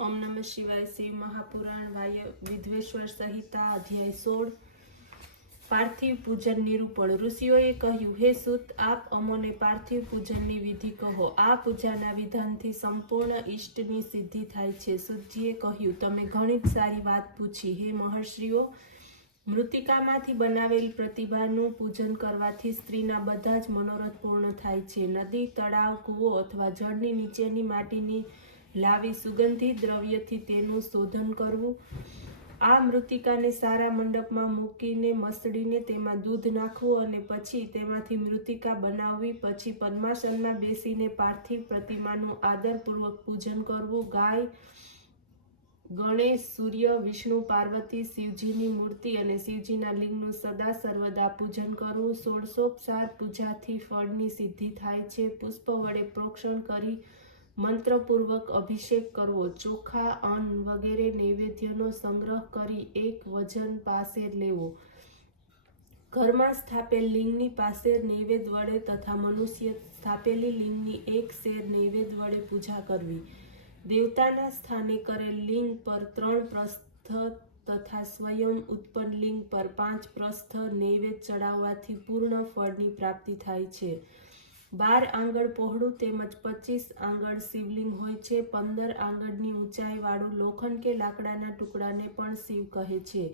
ओम नमः शिवाय। शिव महापुराण वाय विद्वेश्वर संहिता अध्याय 16 पार्थिव पूजन निरूपण। ऋषिओए કહ્યું, હે સુત, આપ અમોને પાર્થિવ પૂજનની વિધિ કહો। આ પૂજાના વિધાનથી સંપૂર્ણ ઈષ્ટની સિદ્ધિ થાય છે। સુતજીએ કહ્યું, તમે ઘણી સારી વાત પૂછી। હે મહર્ષિઓ, મૃતિકામાંથી બનાવેલ પ્રતિભાનું પૂજન કરવાથી સ્ત્રીના બધા જ મનોરથ પૂર્ણ થાય છે। નદી, તળાવ, કૂવો અથવા જળની નીચેની માટીની લાવી સુગંધિત દ્રવ્યથી તેનું શોધન કરવું, આ મૃતિકાને સારા મંડપમાં મૂકીને મસળીને તેમાં દૂધ નાખવું અને પછી તેમાંથી મૃતિકા બનાવવી, પછી પદ્માસનમાં બેસીને પાર્થિવ પ્રતિમાનું આદરપૂર્વક પૂજન કરવું, ગાય, ગણેશ, સૂર્ય, વિષ્ણુ, પાર્વતી, શિવજીની મૂર્તિ અને શિવજીના લિંગનું સદા સર્વદા પૂજન કરવું। ષોડશોપચાર પૂજાથી ફળની સિદ્ધિ થાય છે। પુષ્પ વડે પ્રોક્ષણ કરી મંત્રપૂર્વક અભિષેક કરવો, ચોખા, અન્ન વગેરે નૈવેદ્યનો સંગ્રહ કરી એક વજન પાસેર લેવો, ઘરમાં સ્થાપેલ લિંગની પાસેર નૈવેદ્ય વડે તથા મનુષ્ય સ્થાપેલી લિંગની એક શેર નૈવેદ્ય વડે પૂજા કરવી, દેવતાના સ્થાને કરેલ લિંગ પર 3 પ્રસ્થ તથા સ્વયં ઉત્પન્ન લિંગ પર 5 પ્રસ્થ નૈવેદ્ય ચડાવવાથી પૂર્ણ ફળની પ્રાપ્તિ થાય છે। 12 આંગળ પહોળું તેમજ 25 આંગળ શિવલિંગ હોય છે। 15 આંગળની ઊંચાઈ વાળું લોખંડ કે લાકડાના ટુકડાને પણ શિવ કહે છે।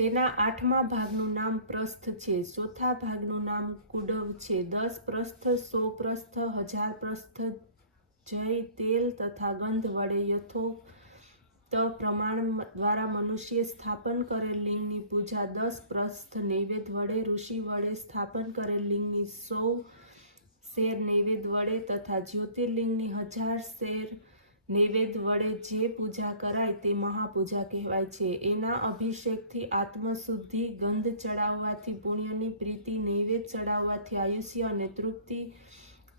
તેના 8મા ભાગનું નામ પ્રસ્થ છે, 4થા ભાગનું નામ કુડવ છે। 10 પ્રસ્થ, 100 પ્રસ્થ, 1000 પ્રસ્થ જય, તેલ તથા ગંધ વડે યથોક્ત પ્રમાણ દ્વારા મનુષ્ય સ્થાપન કરેલ લિંગની પૂજા 10 પ્રસ્થ નૈવેદ્ય વડે, ઋષિ વડે સ્થાપન કરેલ લિંગની 100 શેર નૈવેદ્ય વડે તથા જ્યોતિર્લિંગની 1000 શેર નૈવેદ્ય વડે જે પૂજા કરાય તે મહાપૂજા કહેવાય છે। એના અભિષેકથી આત્મશુદ્ધિ, ગંધ ચડાવવાથી પુણ્યની પ્રીતિ, નૈવેદ્ય ચડાવવાથી આયુષ્ય અને તૃપ્તિ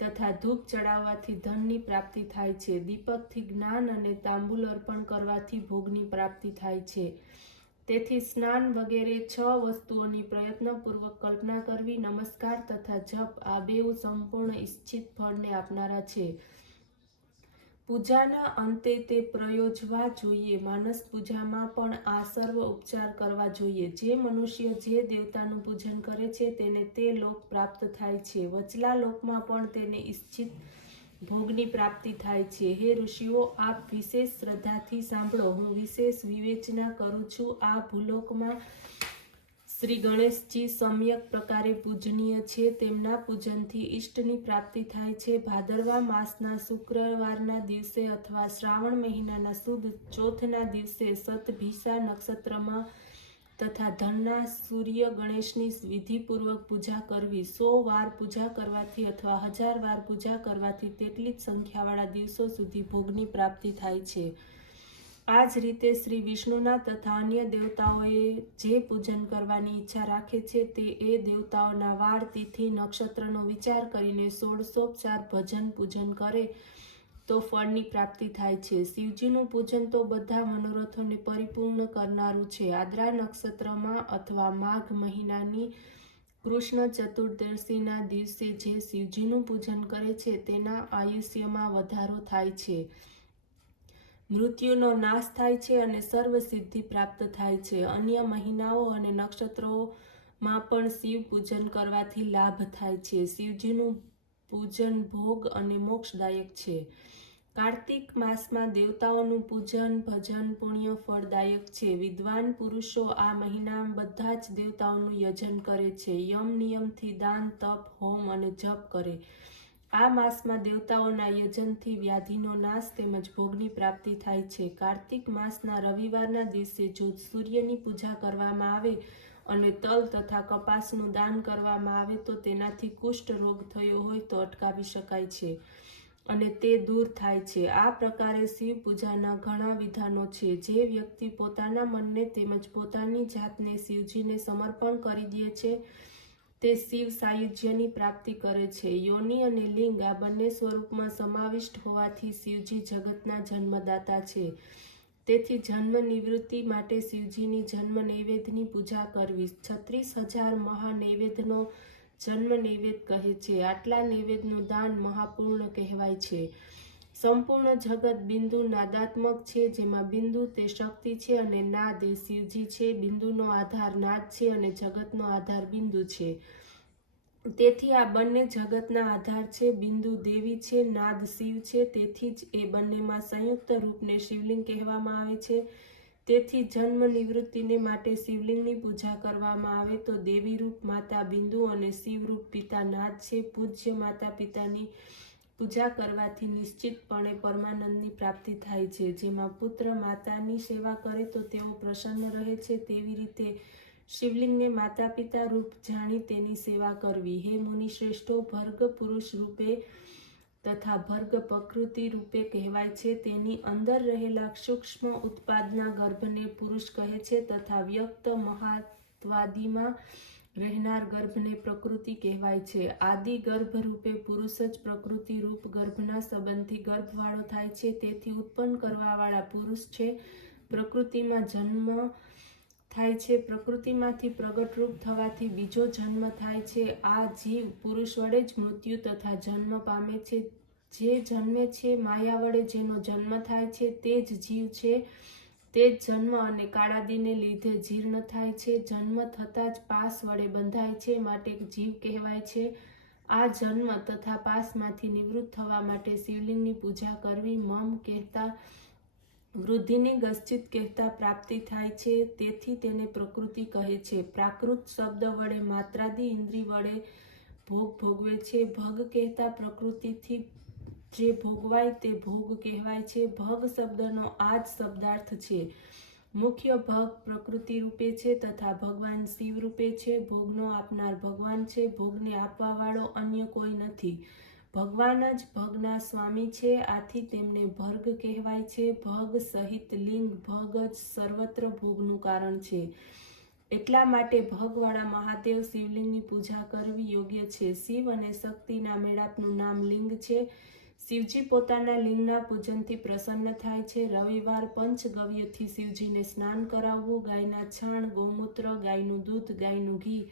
તથા ધૂપ ચડાવવાથી ધનની પ્રાપ્તિ થાય છે। દીપકથી જ્ઞાન અને તાંબુલ અર્પણ કરવાથી ભોગની પ્રાપ્તિ થાય છે। તેથી સ્નાન વગેરે 6 વસ્તુઓની પ્રયત્નપૂર્વક કલ્પના કરવી, નમસ્કાર તથા જપ આ બેઉ સંપૂર્ણ ઈચ્છિત ફળને આપનારા છે। પૂજાના અંતે તે પ્રયોજવા જોઈએ। માનસ પૂજામાં પણ આ સર્વ ઉપચાર કરવા જોઈએ। જે મનુષ્ય જે દેવતાનું પૂજન કરે છે તેને તે લોક પ્રાપ્ત થાય છે। વચલા લોકમાં પણ તેને ઈચ્છિત ભોગની પ્રાપ્તિ થાય છે। હે ઋષિઓ, આપ વિશેષ શ્રદ્ધાથી સાંભળો। હું વિશેષ વિવેચના કરું છું। આ ભૂલોકમાં શ્રી ગણેશજી સમ્યક પ્રકારે પૂજનીય છે। તેમના પૂજનથી ઈષ્ટની પ્રાપ્તિ થાય છે। ભાદરવા માસના શુક્રવારના દિવસે અથવા શ્રાવણ મહિનાના સુદ ચોથના દિવસે શતભિષા નક્ષત્રમાં તથા ધનના સૂર્ય ગણેશની વિધિપૂર્વક પૂજા કરવી। 100 વાર પૂજા કરવાથી અથવા 1000 વાર પૂજા કરવાથી તેટલી જ સંખ્યાવાળા દિવસો સુધી ભોગની પ્રાપ્તિ થાય છે। આ જ રીતે શ્રી વિષ્ણુના તથા અન્ય દેવતાઓએ જે પૂજન કરવાની ઈચ્છા રાખે છે તે એ દેવતાઓના વાર, તિથિ, નક્ષત્રનો વિચાર કરીને ષોડશોપચાર ભજન પૂજન કરે તો ફળની પ્રાપ્તિ થાય છે। શિવજીનું પૂજન તો બધા મનોરથોને પરિપૂર્ણ કરનારું છે। આદ્રા નક્ષત્રમાં અથવા માઘ મહિનાની કૃષ્ણ ચતુર્દશીના દિવસે જે શિવજીનું પૂજન કરે છે તેના આયુષ્યમાં વધારો થાય છે, મૃત્યુનો નાશ થાય છે અને સર્વ સિદ્ધિ પ્રાપ્ત થાય છે। અન્ય મહિનાઓ અને નક્ષત્રોમાં પણ શિવ પૂજન કરવાથી લાભ થાય છે। શિવજીનું પૂજન ભોગ અને મોક્ષદાયક છે। કાર્તિક માસમાં દેવતાઓનું પૂજન ભજન પુણ્ય ફળદાયક છે। વિદ્વાન પુરુષો આ મહિના બધા જ દેવતાઓનું યજન કરે છે, યમ નિયમથી દાન, તપ, હોમ અને જપ કરે। આ માસમાં દેવતાઓના યજનથી વ્યાધિનો નાશ તેમજ ભોગની પ્રાપ્તિ થાય છે। કાર્તિક માસના રવિવારના દિવસે જો સૂર્યની પૂજા કરવામાં આવે અને તલ તથા કપાસનું દાન કરવામાં આવે તો તેનાથી કુષ્ઠ રોગ થયો હોય તો અટકાવી શકાય છે અને તે દૂર થાય છે। આ પ્રકારે શિવ પૂજાના ઘણા વિધાનો છે। જે વ્યક્તિ પોતાના મનને તેમજ પોતાની જાતને શિવજીને સમર્પણ કરી દે છે તે શિવ સાયુજ્યની પ્રાપ્તિ કરે છે। યોનિ અને લિંગ આ બંને સ્વરૂપમાં સમાવિષ્ટ હોવાથી શિવજી જગતના જન્મદાતા છે। તેથી જન્મ નિવૃત્તિ માટે શિવજીની જન્મ નૈવેદ્યની પૂજા કરવી। 36,000 મહાનૈવેદ્યનો જન્મ નૈવેદ્ય કહે છે। આટલા નૈવેદ્યનું દાન મહાપૂર્ણ કહેવાય છે। સંપૂર્ણ જગત બિંદુ નાદાત્મક છે, જેમાં બિંદુ તે શક્તિ છે અને નાદ એ શિવજી છે. બિંદુનો આધાર નાદ છે અને જગતનો આધાર બિંદુ છે. તેથી આ બંને જગતના આધાર છે. બિંદુ દેવી છે, નાદ શિવ છે. તેથી જ એ બંનેમાં સંયુક્ત રૂપને શિવલિંગ કહેવામાં આવે છે. તેથી જન્મ નિવૃત્તિને માટે શિવલિંગની પૂજા કરવામાં આવે તો દેવી રૂપ માતા બિંદુ અને શિવ રૂપ પિતા નાદ છે. પૂજ્ય માતા પિતાની પૂજા કરવાથી નિશ્ચિતપણે પરમાનંદની પ્રાપ્તિ થાય છે. જેમાં પુત્ર માતાની સેવા કરે તો તેઓ પ્રસન્ન રહે છે, તેવી રીતે શિવલિંગને માતા પિતા રૂપ જાણી તેની સેવા કરવી. હે મુનિ શ્રેષ્ઠો, ભર્ગ પુરુષ રૂપે તથા ભર્ગ પ્રકૃતિ રૂપે કહેવાય છે. તેની અંદર રહેલા સૂક્ષ્મ ઉત્પાદના ગર્ભને પુરુષ કહે છે તથા વ્યક્ત મહાત્વાદીમાં રહેનાર ગર્ભને પ્રકૃતિ કહેવાય છે. આદિ ગર્ભ રૂપે પુરુષ જ પ્રકૃતિ રૂપ ગર્ભના સંબંધથી ગર્ભવાળો થાય છે. તેથી ઉત્પન્ન કરવાવાળા પુરુષ છે. પ્રકૃતિમાં જન્મ થાય છે. પ્રકૃતિમાંથી પ્રગટ રૂપ થવાથી બીજો જન્મ થાય છે. આ જીવ પુરુષ વડે જ મૃત્યુ તથા જન્મ પામે છે. જે જન્મે છે માયા વડે જેનો જન્મ થાય છે તે જ જીવ છે. તે જ જન્મ અને કાળાદીને લીધે જીર્ણ થાય છે. જન્મ થતાં જ પાસ વડે બંધાય છે, માટે જીવ કહેવાય છે. આ જન્મ તથા પાસમાંથી નિવૃત્ત થવા માટે શિવલિંગની પૂજા કરવી. મમ કહેતા વૃદ્ધિને ગશ્ચિત કહેતા પ્રાપ્તિ થાય છે, તેથી તેને પ્રકૃતિ કહે છે. પ્રાકૃત શબ્દ વડે માત્રાદી ઇન્દ્રિય વડે ભોગ ભોગવે છે. ભગ કહેતા પ્રકૃતિથી જે ભોગવાય તે ભોગ કહેવાય છે. ભગ શબ્દનો આ જ શબ્દાર્થ છે. મુખ્ય ભગ પ્રકૃતિ રૂપે છે તથા ભગવાન શિવ રૂપે છે. ભોગનો આપનાર ભગવાન છે. ભોગને આપવાવાળો અન્ય કોઈ નથી. ભગવાન જ ભગના સ્વામી છે. આથી તેમને ભર્ગ કહેવાય છે. ભગ સહિત લિંગ ભગ જ સર્વત્ર ભોગનું કારણ છે. એટલા માટે ભગવાળા મહાદેવ શિવલિંગની પૂજા કરવી યોગ્ય છે. શિવ અને શક્તિના મેળાપનું નામ લિંગ છે. શિવજી પોતાના લિંગના પૂજનથી પ્રસન્ન થાય છે. રવિવાર પંચગવ્યથી શિવજીને સ્નાન કરાવવું. ગાયના છાણ, ગૌમૂત્ર, ગાયનું દૂધ, ગાયનું ઘી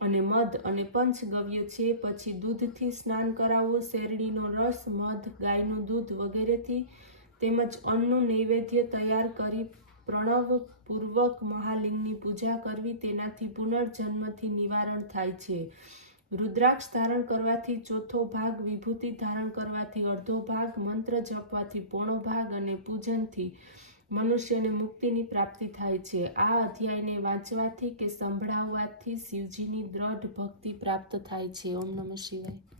અને મધ અને પંચગવ્ય છે. પછી દૂધથી સ્નાન કરાવવું. શેરડીનો રસ, મધ, ગાયનું દૂધ વગેરેથી તેમજ અન્નનું નૈવેદ્ય તૈયાર કરી પ્રણવ પૂર્વક મહાલિંગની પૂજા કરવી. તેનાથી પુનર્જન્મથી નિવારણ થાય છે. રુદ્રાક્ષ ધારણ કરવાથી ચોથો ભાગ, વિભૂતિ ધારણ કરવાથી અડધો ભાગ, મંત્ર જપવાથી પોણો ભાગ અને પૂજનથી મનુષ્યને મુક્તિની પ્રાપ્તિ થાય છે. આ અધ્યાયને વાંચવાથી કે સંભળાવવાથી શિવજીની દ્રઢ ભક્તિ પ્રાપ્ત થાય છે. ઓમ નમઃ શિવાય.